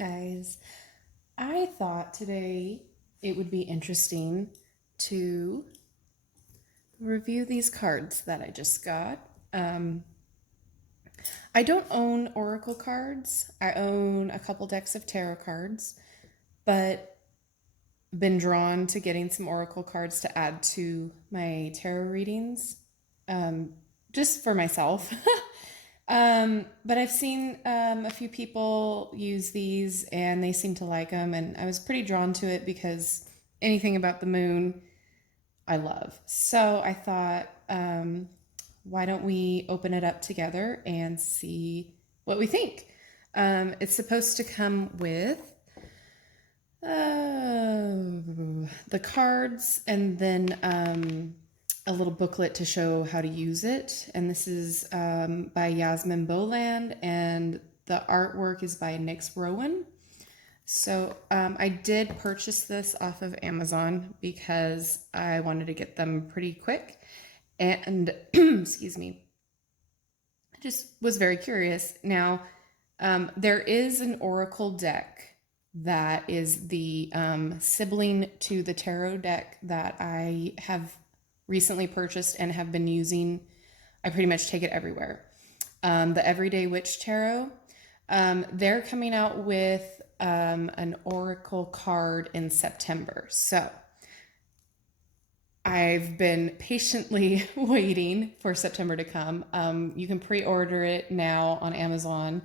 Guys, I thought today it would be interesting to review these cards that I just got. I don't own Oracle cards. I own a couple decks of tarot cards, but been drawn to getting some Oracle cards to add to my tarot readings, just for myself. But I've seen a few people use these and they seem to like them, and I was pretty drawn to it because anything about the moon I love. So I thought, why don't we open it up together and see what we think? It's supposed to come with the cards and then a little booklet to show how to use it. And this is by Yasmin Boland, and the artwork is by Nyx Rowan. So I did purchase this off of Amazon because I wanted to get them pretty quick. And excuse me, I just was very curious. Now, there is an Oracle deck that is the sibling to the tarot deck that I have recently purchased and have been using. I pretty much take it everywhere. The Everyday Witch Tarot. They're coming out with an Oracle card in September. So I've been patiently waiting for September to come. You can pre-order it now on Amazon.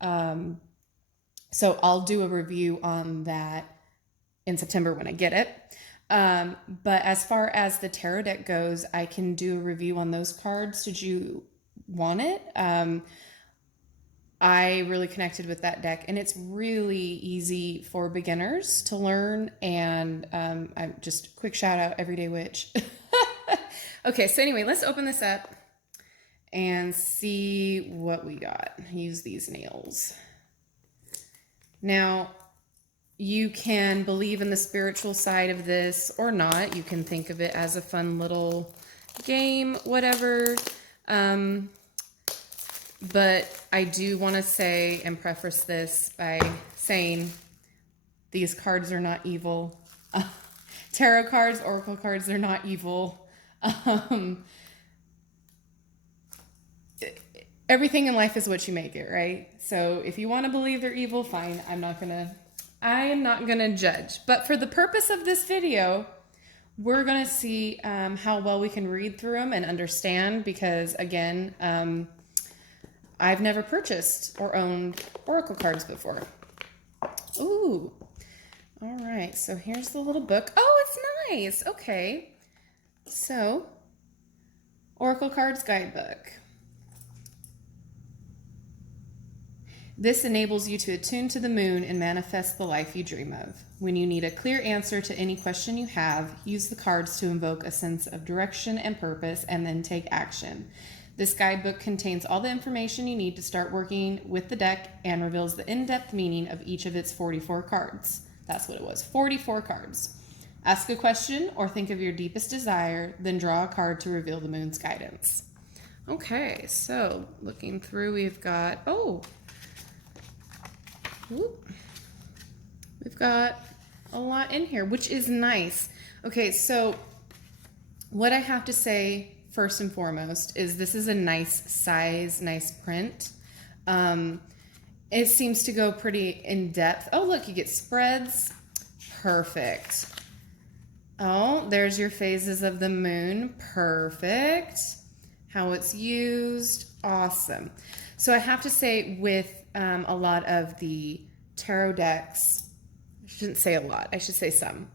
So I'll do a review on that in September when I get it. But as far as the tarot deck goes, I can do a review on those cards. Did you want it? I really connected with that deck, and it's really easy for beginners to learn. And I'm just quick shout out, Everyday Witch. Okay, so anyway, let's open this up and see what we got. Use these nails. Now, you can believe in the spiritual side of this or not. You can think of it as a fun little game, whatever. But I do want to say and preface this by saying these cards are not evil. Tarot cards, Oracle cards, they're not evil. Everything in life is what you make it, right? So if you want to believe they're evil, fine. I am not gonna judge. But for the purpose of this video, we're gonna see how well we can read through them and understand, because again, I've never purchased or owned Oracle cards before. Ooh, all right, so here's the little book. Oh, it's nice, okay. So, Oracle Cards Guidebook. This enables you to attune to the moon and manifest the life you dream of. When you need a clear answer to any question you have, use the cards to invoke a sense of direction and purpose, and then take action. This guidebook contains all the information you need to start working with the deck and reveals the in-depth meaning of each of its 44 cards. That's what it was, 44 cards. Ask a question or think of your deepest desire, then draw a card to reveal the moon's guidance. Okay, so looking through, we've got, we've got a lot in here, which is nice. Okay, so what I have to say first and foremost is this is a nice size, nice print. It seems to go pretty in depth. Oh, look, you get spreads. Perfect. Oh, there's your phases of the moon. Perfect. How it's used. Awesome. So I have to say, with a lot of the tarot decks, I shouldn't say a lot, I should say some.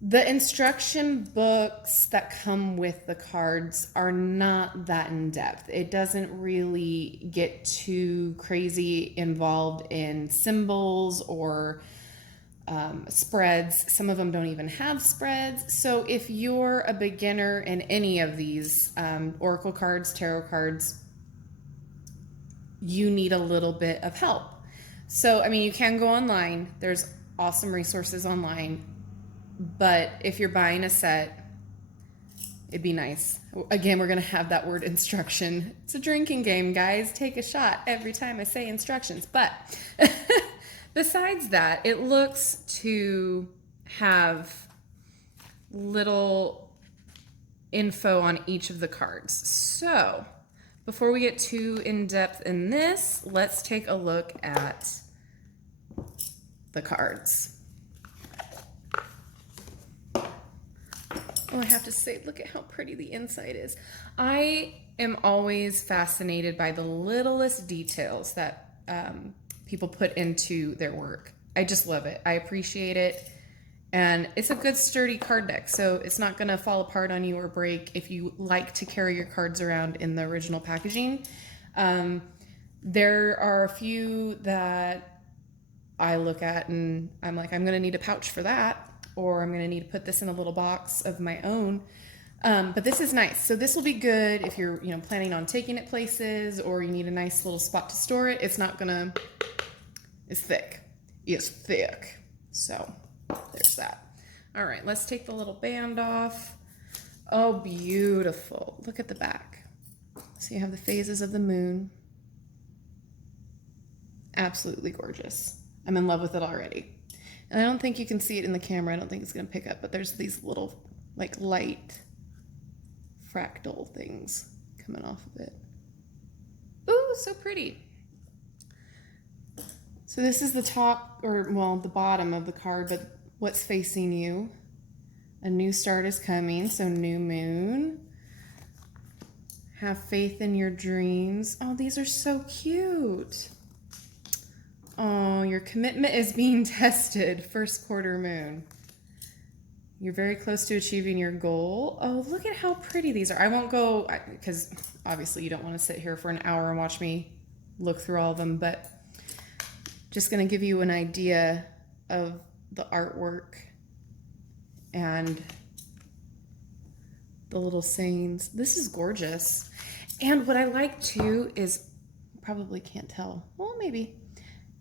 The instruction books that come with the cards are not that in depth. It doesn't really get too crazy involved in symbols or spreads. Some of them don't even have spreads. So if you're a beginner in any of these Oracle cards, tarot cards, you need a little bit of help. So, I mean, you can go online. There's awesome resources online. But if you're buying a set, it'd be nice. Again, we're going to have that word instruction. It's a drinking game, guys. Take a shot every time I say instructions. But Besides that, it looks to have little info on each of the cards. So before we get too in depth in this, let's take a look at the cards. Oh, I have to say, look at how pretty the inside is. I am always fascinated by the littlest details that people put into their work. I just love it. I appreciate it. And it's a good sturdy card deck, so it's not going to fall apart on you or break if you like to carry your cards around in the original packaging. There are a few that I look at and I'm like, I'm going to need a pouch for that, or I'm going to need to put this in a little box of my own. But this is nice. So this will be good if you're, planning on taking it places, or you need a nice little spot to store it. It's not gonna, it's thick. It's thick. So there's that. All right, let's take the little band off. Oh, beautiful. Look at the back. So you have the phases of the moon. Absolutely gorgeous. I'm in love with it already. And I don't think you can see it in the camera. I don't think it's gonna pick up, but there's these little like light fractal things coming off of it. Ooh, so pretty. So this is the top, or well, the bottom of the card, but what's facing you? A new start is coming, so new moon. Have faith in your dreams. Oh, these are so cute. Oh, your commitment is being tested. First quarter moon. You're very close to achieving your goal. Oh, look at how pretty these are. I won't go, because obviously you don't want to sit here for an hour and watch me look through all of them, but just going to give you an idea of the artwork and the little sayings. This is gorgeous. And what I like too is, probably can't tell, well, maybe,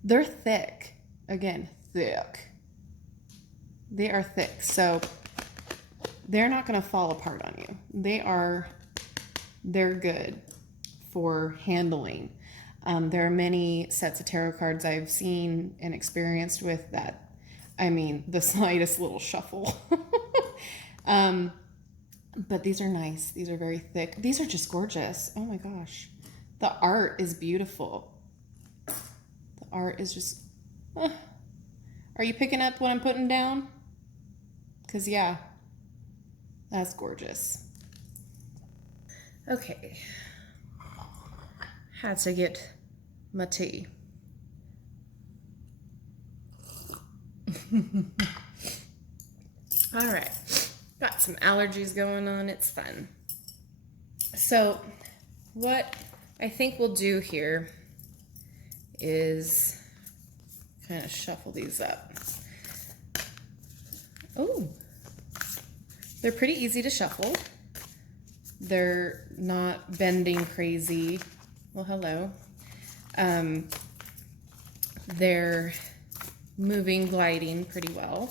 they're thick. Again, thick. They are thick, so they're not going to fall apart on you. They're good for handling. There are many sets of tarot cards I've seen and experienced with that, I mean, the slightest little shuffle. But these are nice. These are very thick. These are just gorgeous. Oh my gosh. The art is beautiful. The art is just... Are you picking up what I'm putting down? Because, yeah, that's gorgeous. Okay. Had to get my tea. All right. Got some allergies going on. It's fun. So what I think we'll do here is kind of shuffle these up. Oh, they're pretty easy to shuffle. They're not bending crazy. Well, hello. They're moving, gliding pretty well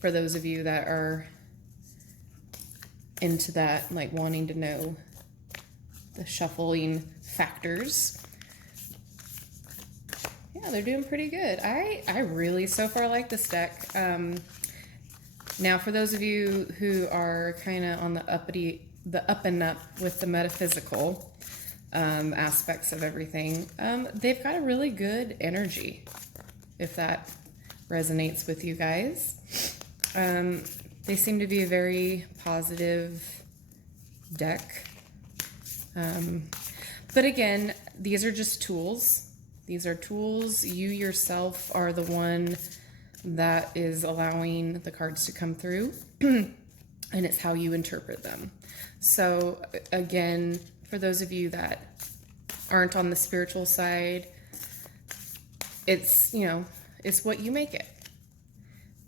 for those of you that are into that, like wanting to know the shuffling factors. Yeah, they're doing pretty good. I really so far like this deck. Now, for those of you who are kind of on the up and up with the metaphysical aspects of everything, they've got a really good energy, if that resonates with you guys. They seem to be a very positive deck. But again, these are just tools. These are tools. You yourself are the one that is allowing the cards to come through, and it's how you interpret them. So again, for those of you that aren't on the spiritual side, it's, it's what you make it.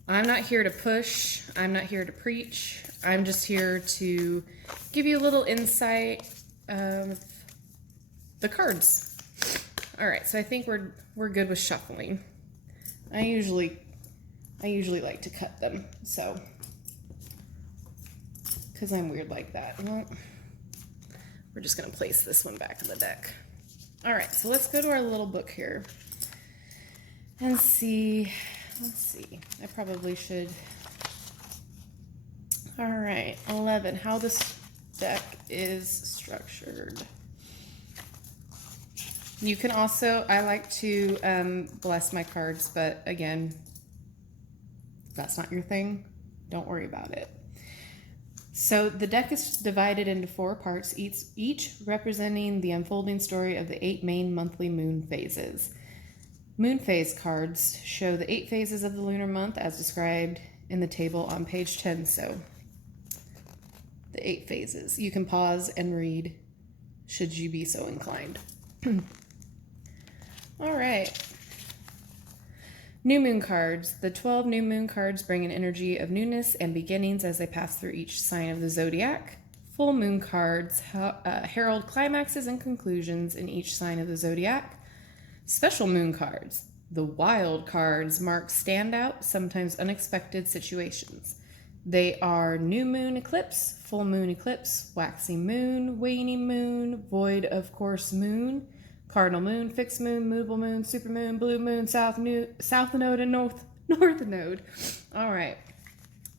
I'm not here to push. I'm not here to preach. I'm just here to give you a little insight of the cards. All right, so I think we're good with shuffling. I usually like to cut them, so, because I'm weird like that. Well, we're just gonna place this one back in the deck. All right, so let's go to our little book here. and see. Let's see. I probably should. All right, 11. How this deck is structured. You can also, I like to bless my cards, but again, if that's not your thing, don't worry about it. So the deck is divided into 4 parts, each representing the unfolding story of the 8 main monthly moon phases. Moon phase cards show the 8 phases of the lunar month as described in the table on page 10. So the 8 phases. You can pause and read should you be so inclined. All right. New moon cards. The 12 new moon cards bring an energy of newness and beginnings as they pass through each sign of the zodiac. Full moon cards herald climaxes and conclusions in each sign of the zodiac. Special moon cards. The wild cards mark standout, sometimes unexpected situations. They are new moon eclipse, full moon eclipse, waxing moon, waning moon, void of course moon, cardinal moon, fixed moon, movable moon, supermoon, blue moon, south node, and north node. All right.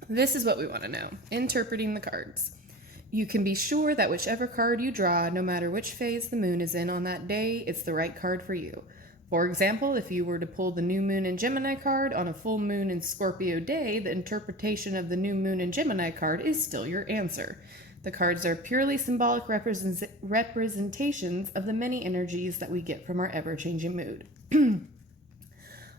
This is what we want to know. Interpreting the cards. You can be sure that whichever card you draw, no matter which phase the moon is in on that day, it's the right card for you. For example, if you were to pull the new moon in Gemini card on a full moon in Scorpio day, the interpretation of the new moon in Gemini card is still your answer. The cards are purely symbolic representations of the many energies that we get from our ever-changing mood.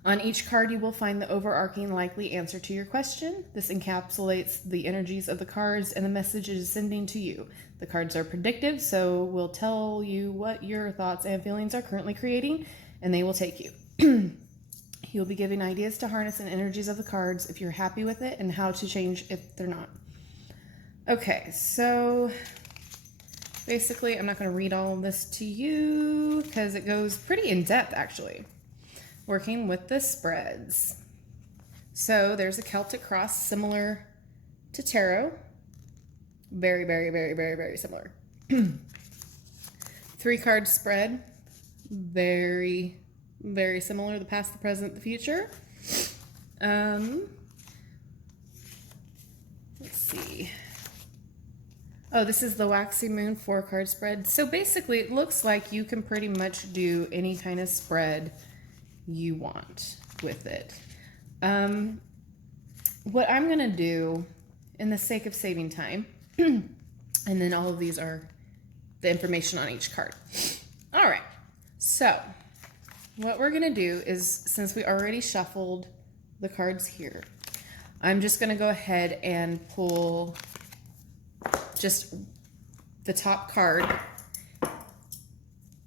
On each card, you will find the overarching likely answer to your question. This encapsulates the energies of the cards and the message it is sending to you. The cards are predictive, so will tell you what your thoughts and feelings are currently creating, and they will take you. You'll be giving ideas to harness the energies of the cards if you're happy with it, and how to change if they're not. Okay, so basically, I'm not going to read all of this to you because it goes pretty in depth, actually. Working with the spreads. So there's a Celtic cross similar to tarot. Very, very, very, very, very similar. 3-card spread. Very, very similar. The past, the present, the future. Let's see. Oh, this is the Waxy Moon 4-card spread. So basically, it looks like you can pretty much do any kind of spread you want with it. What I'm going to do, in the sake of saving time, and then all of these are the information on each card. All right. So what we're going to do is, since we already shuffled the cards here, I'm just going to go ahead and pull just the top card.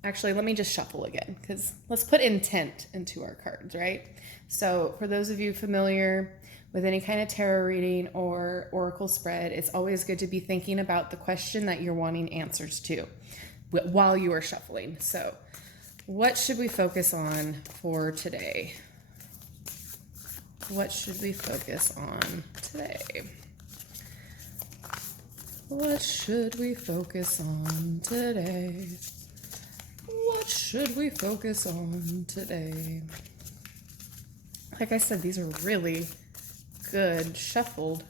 Actually, let me just shuffle again, because let's put intent into our cards, right? So for those of you familiar with any kind of tarot reading or oracle spread, it's always good to be thinking about the question that you're wanting answers to while you are shuffling. So what should we focus on for today? What should we focus on today? What should we focus on today? What should we focus on today? Like I said, these are really good shuffling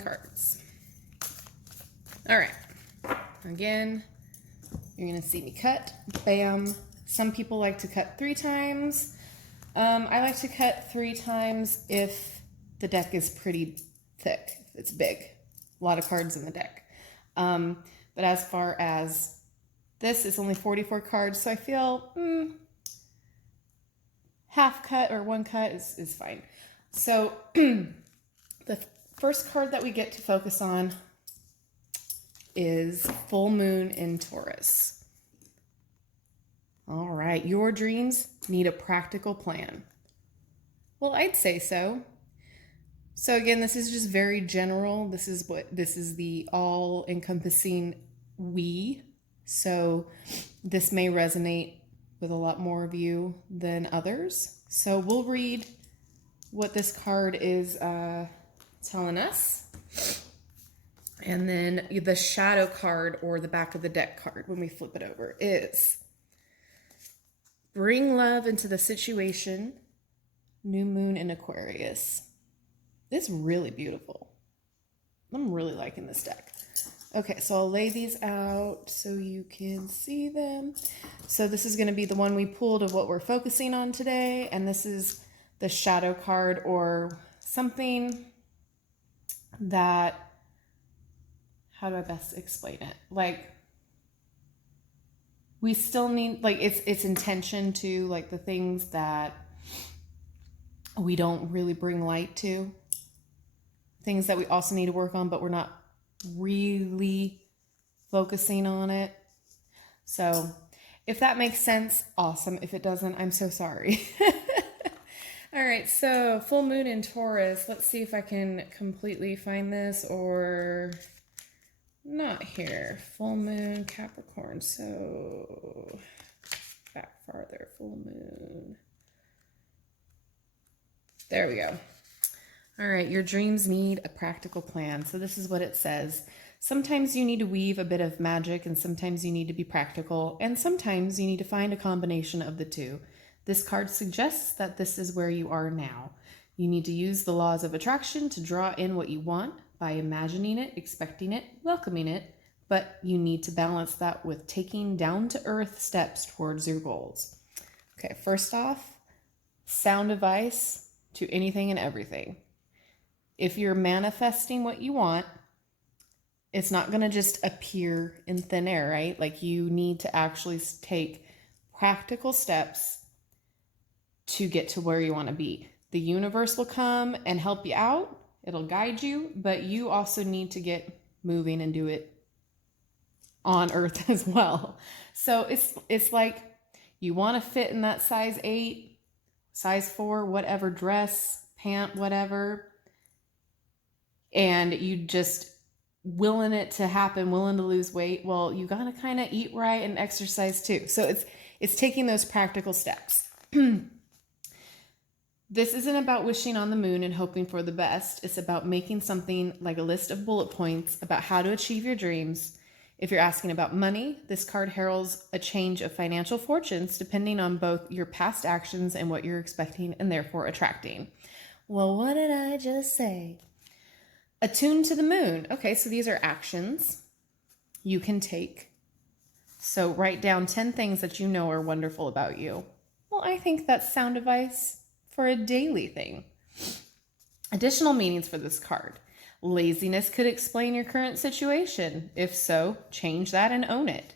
cards. All right. Again, you're going to see me cut. Bam. Some people like to cut 3 times. I like to cut 3 times if the deck is pretty thick. It's big. A lot of cards in the deck. But as far as this, it's only 44 cards, so I feel half cut or 1 cut is fine. So the first card that we get to focus on is full moon in Taurus. All right, your dreams need a practical plan. Well, I'd say so. So again, this is just very general. This is the all-encompassing we. So this may resonate with a lot more of you than others. So we'll read what this card is telling us. And then the shadow card, or the back of the deck card when we flip it over, is Bring love into the situation. New moon in Aquarius. It's really beautiful. I'm really liking this deck. Okay, so I'll lay these out so you can see them. So this is going to be the one we pulled of what we're focusing on today. And this is the shadow card, or something that, how do I best explain it? Like, we still need, like, it's intention to, like, the things that we don't really bring light to. Things that we also need to work on, but we're not really focusing on it. So if that makes sense, awesome. If it doesn't, I'm so sorry. All right, so full moon in Taurus. Let's see if I can completely find this, or not here. Full moon Capricorn. So back farther, full moon. There we go. All right, your dreams need a practical plan. So this is what it says. Sometimes you need to weave a bit of magic, and sometimes you need to be practical, and sometimes you need to find a combination of the two. This card suggests that this is where you are now. You need to use the laws of attraction to draw in what you want by imagining it, expecting it, welcoming it, but you need to balance that with taking down-to-earth steps towards your goals. Okay, first off, sound advice to anything and everything. If you're manifesting what you want, it's not going to just appear in thin air, right? Like, you need to actually take practical steps to get to where you want to be. The universe will come and help you out. It'll guide you, but you also need to get moving and do it on earth as well. So it's like, you want to fit in that size 8, size 4, whatever, dress, pant, whatever, and you just willing it to happen, willing to lose weight. Well, you got to kind of eat right and exercise too. So it's taking those practical steps. This isn't about wishing on the moon and hoping for the best. It's about making something like a list of bullet points about how to achieve your dreams. If you're asking about money, this card heralds a change of financial fortunes depending on both your past actions and what you're expecting and therefore attracting. Well, what did I just say? Attuned to the moon. Okay, so these are actions you can take. So write down 10 things that you know are wonderful about you. Well, I think that's sound advice for a daily thing. Additional meanings for this card. Laziness could explain your current situation. If so, change that and own it.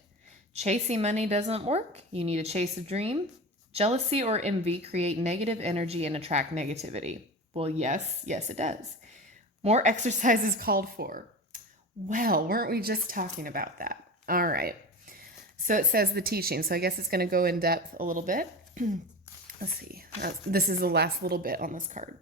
Chasing money doesn't work. You need to chase a dream. Jealousy or envy create negative energy and attract negativity. Well, yes, it does. More exercise is called for. Well, weren't we just talking about that? All right. So it says the teaching. So I guess it's going to go in depth a little bit. Let's see. This is the last little bit on this card.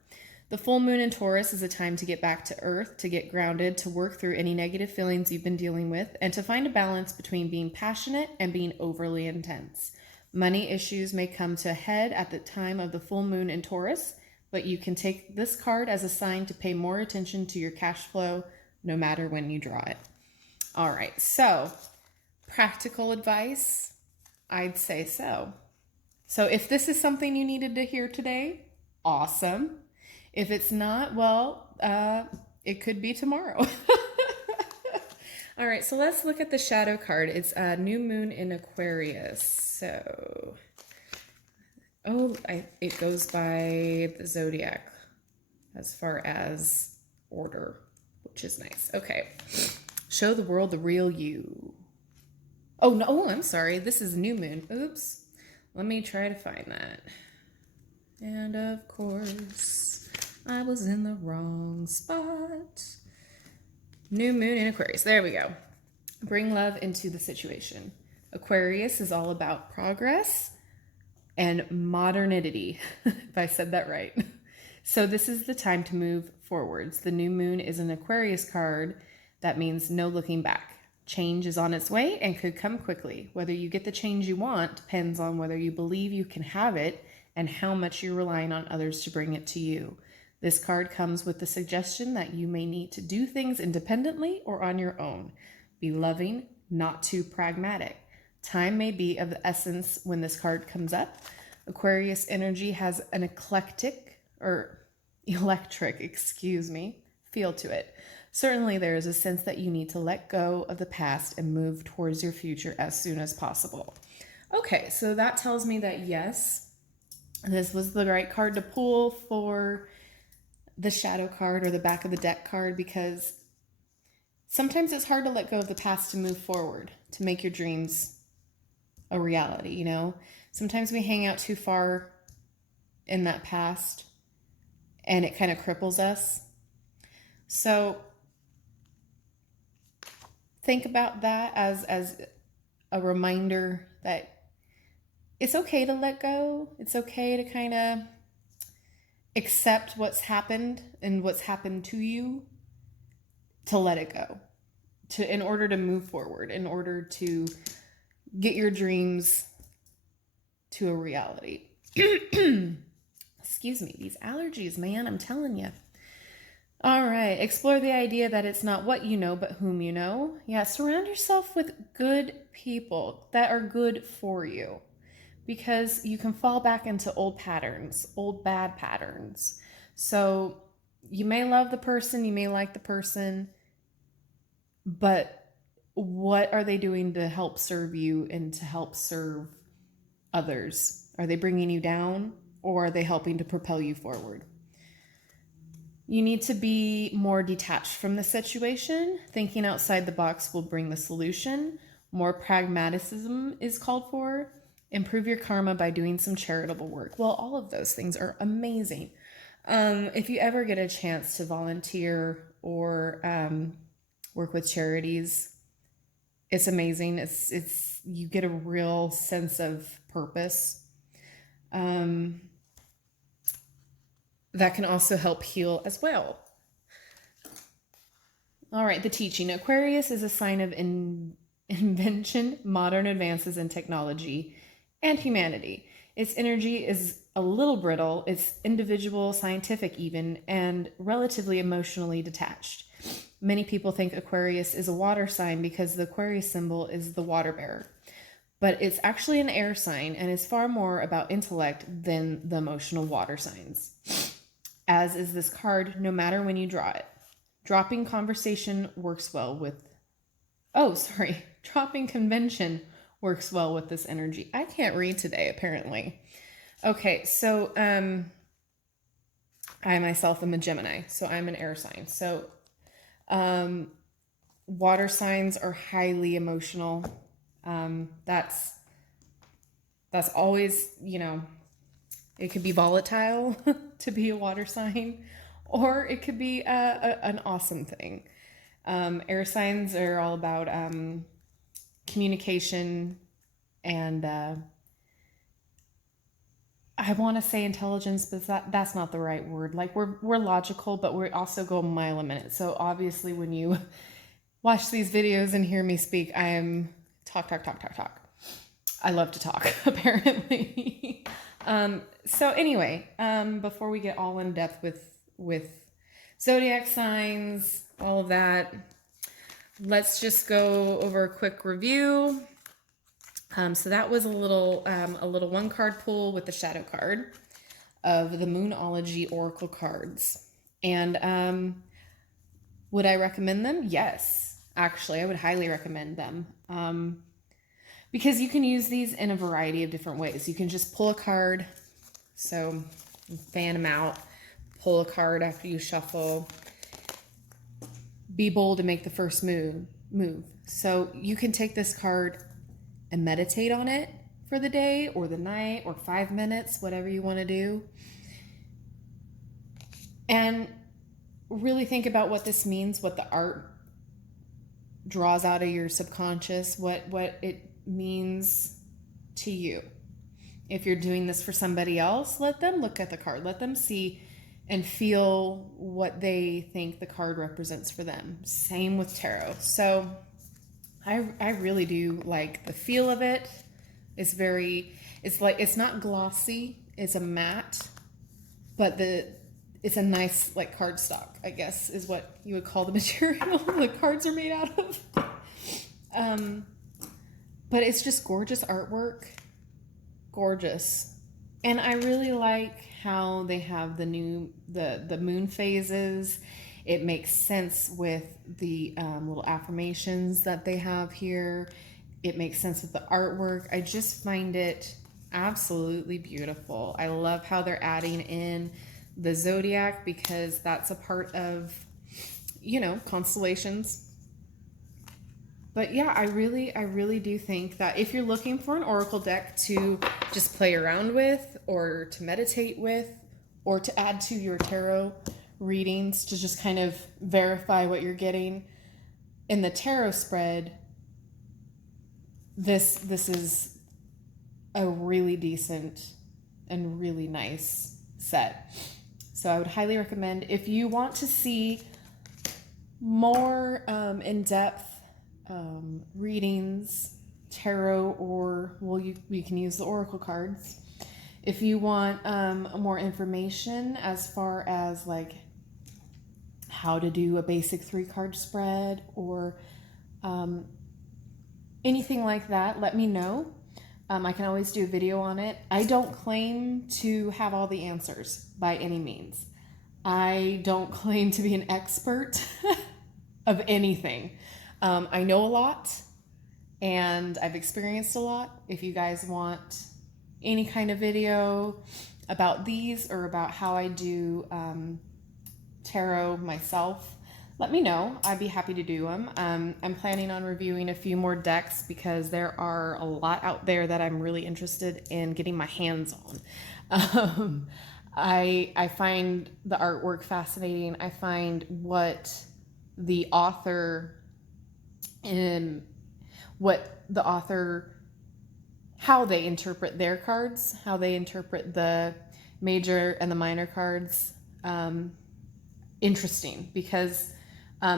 The full moon in Taurus is a time to get back to earth, to get grounded, to work through any negative feelings you've been dealing with, and to find a balance between being passionate and being overly intense. Money issues may come to a head at the time of the full moon in Taurus, but you can take this card as a sign to pay more attention to your cash flow no matter when you draw it. All right, so practical advice, I'd say so. So if this is something you needed to hear today, awesome. If it's not, well, it could be tomorrow. All right, so let's look at the shadow card. It's a new moon in Aquarius. So, it goes by the zodiac as far as order, which is nice. Okay, show the world the real you. Oh, no, I'm sorry. This is new moon. Oops. Let me try to find that. And of course, I was in the wrong spot. New moon in Aquarius. There we go. Bring love into the situation. Aquarius is all about progress and modernity, if I said that right. So this is the time to move forwards. The new moon is an Aquarius card. That means no looking back. Change is on its way and could come quickly. Whether you get the change you want depends on whether you believe you can have it and how much you're relying on others to bring it to you. This card comes with the suggestion that you may need to do things independently or on your own. Be loving, not too pragmatic. Time may be of the essence when this card comes up. Aquarius energy has an electric, feel to it. Certainly there is a sense that you need to let go of the past and move towards your future as soon as possible. Okay, so that tells me that yes, this was the right card to pull for the shadow card or the back of the deck card, because sometimes it's hard to let go of the past to move forward, to make your dreams a reality, you know? Sometimes we hang out too far in that past and it kind of cripples us. So think about that as a reminder that it's okay to let go. It's okay to kind of accept what's happened and what's happened to you, to let it go, in order to move forward, in order to get your dreams to a reality. Excuse me, these allergies, man, I'm telling you. All right, explore the idea that it's not what you know, but whom you know. Yeah, surround yourself with good people that are good for you, because you can fall back into old patterns, old bad patterns. So you may love the person, you may like the person, but what are they doing to help serve you and to help serve others? Are they bringing you down, or are they helping to propel you forward? You need to be more detached from the situation. Thinking outside the box will bring the solution. More pragmatism is called for. Improve your karma by doing some charitable work. Well, all of those things are amazing. If you ever get a chance to volunteer or work with charities, it's amazing. It's you get a real sense of purpose. That can also help heal as well. All right, the teaching. Aquarius is a sign of invention, modern advances in technology, and humanity. Its energy is a little brittle, it's individual, scientific even, and relatively emotionally detached. Many people think Aquarius is a water sign because the Aquarius symbol is the water bearer. But it's actually an air sign and is far more about intellect than the emotional water signs. As is this card, no matter when you draw it. Dropping conversation works well with... Dropping convention works well with this energy. I can't read today, apparently. Okay, so I myself am a Gemini, so I'm an air sign. So water signs are highly emotional. That's always, it could be volatile to be a water sign, or it could be an awesome thing. Air signs are all about communication and I want to say intelligence, but that's not the right word. Like we're logical, but we also go a mile a minute. So obviously when you watch these videos and hear me speak, I am talk. I love to talk, apparently. So anyway, before we get all in depth with zodiac signs, all of that, let's just go over a quick review. So that was a little one card pull with the shadow card of the Moonology Oracle Cards. And would I recommend them? Yes, actually, I would highly recommend them. Because you can use these in a variety of different ways. You can just pull a card, so fan them out, pull a card after you shuffle. Be bold and make the first move. So you can take this card and meditate on it for the day or the night or 5 minutes, whatever you want to do. And really think about what this means, what the art draws out of your subconscious, what it means to you. If you're doing this for somebody else, let them look at the card. Let them see and feel what they think the card represents for them. Same with tarot. So I really do like the feel of it. It's it's not glossy, it's a matte, but it's a nice like cardstock, I guess is what you would call the material the cards are made out of. but it's just gorgeous artwork. Gorgeous. And I really like how they have the moon phases. It makes sense with the little affirmations that they have here. It makes sense with the artwork. I just find it absolutely beautiful. I love how they're adding in the zodiac, because that's a part of, you know, constellations. But yeah, I really do think that if you're looking for an oracle deck to just play around with, or to meditate with, or to add to your tarot readings to just kind of verify what you're getting in the tarot spread, this is a really decent and really nice set. So I would highly recommend, if you want to see more in-depth readings, tarot, or you can use the oracle cards. If you want more information as far as like how to do a basic 3-card spread, or anything like that, let me know. I can always do a video on it. I don't claim to have all the answers by any means. I don't claim to be an expert of anything. I know a lot, and I've experienced a lot. If you guys want any kind of video about these, or about how I do tarot myself, let me know. I'd be happy to do them. I'm planning on reviewing a few more decks, because there are a lot out there that I'm really interested in getting my hands on. I find the artwork fascinating. I find what the author how they interpret their cards, how they interpret the major and the minor cards, interesting, because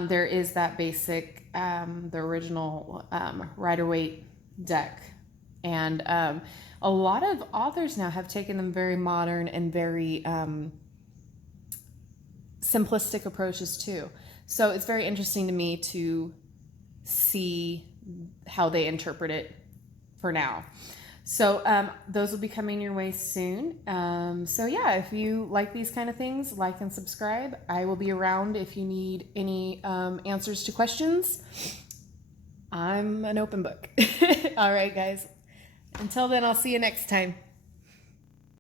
there is that basic, the original Rider-Waite deck. And a lot of authors now have taken them very modern and very simplistic approaches too. So it's very interesting to me to see how they interpret it for now. So those will be coming your way soon. So yeah, if you like these kind of things, like and subscribe. I will be around if you need any answers to questions. I'm an open book. All right, guys. Until then, I'll see you next time.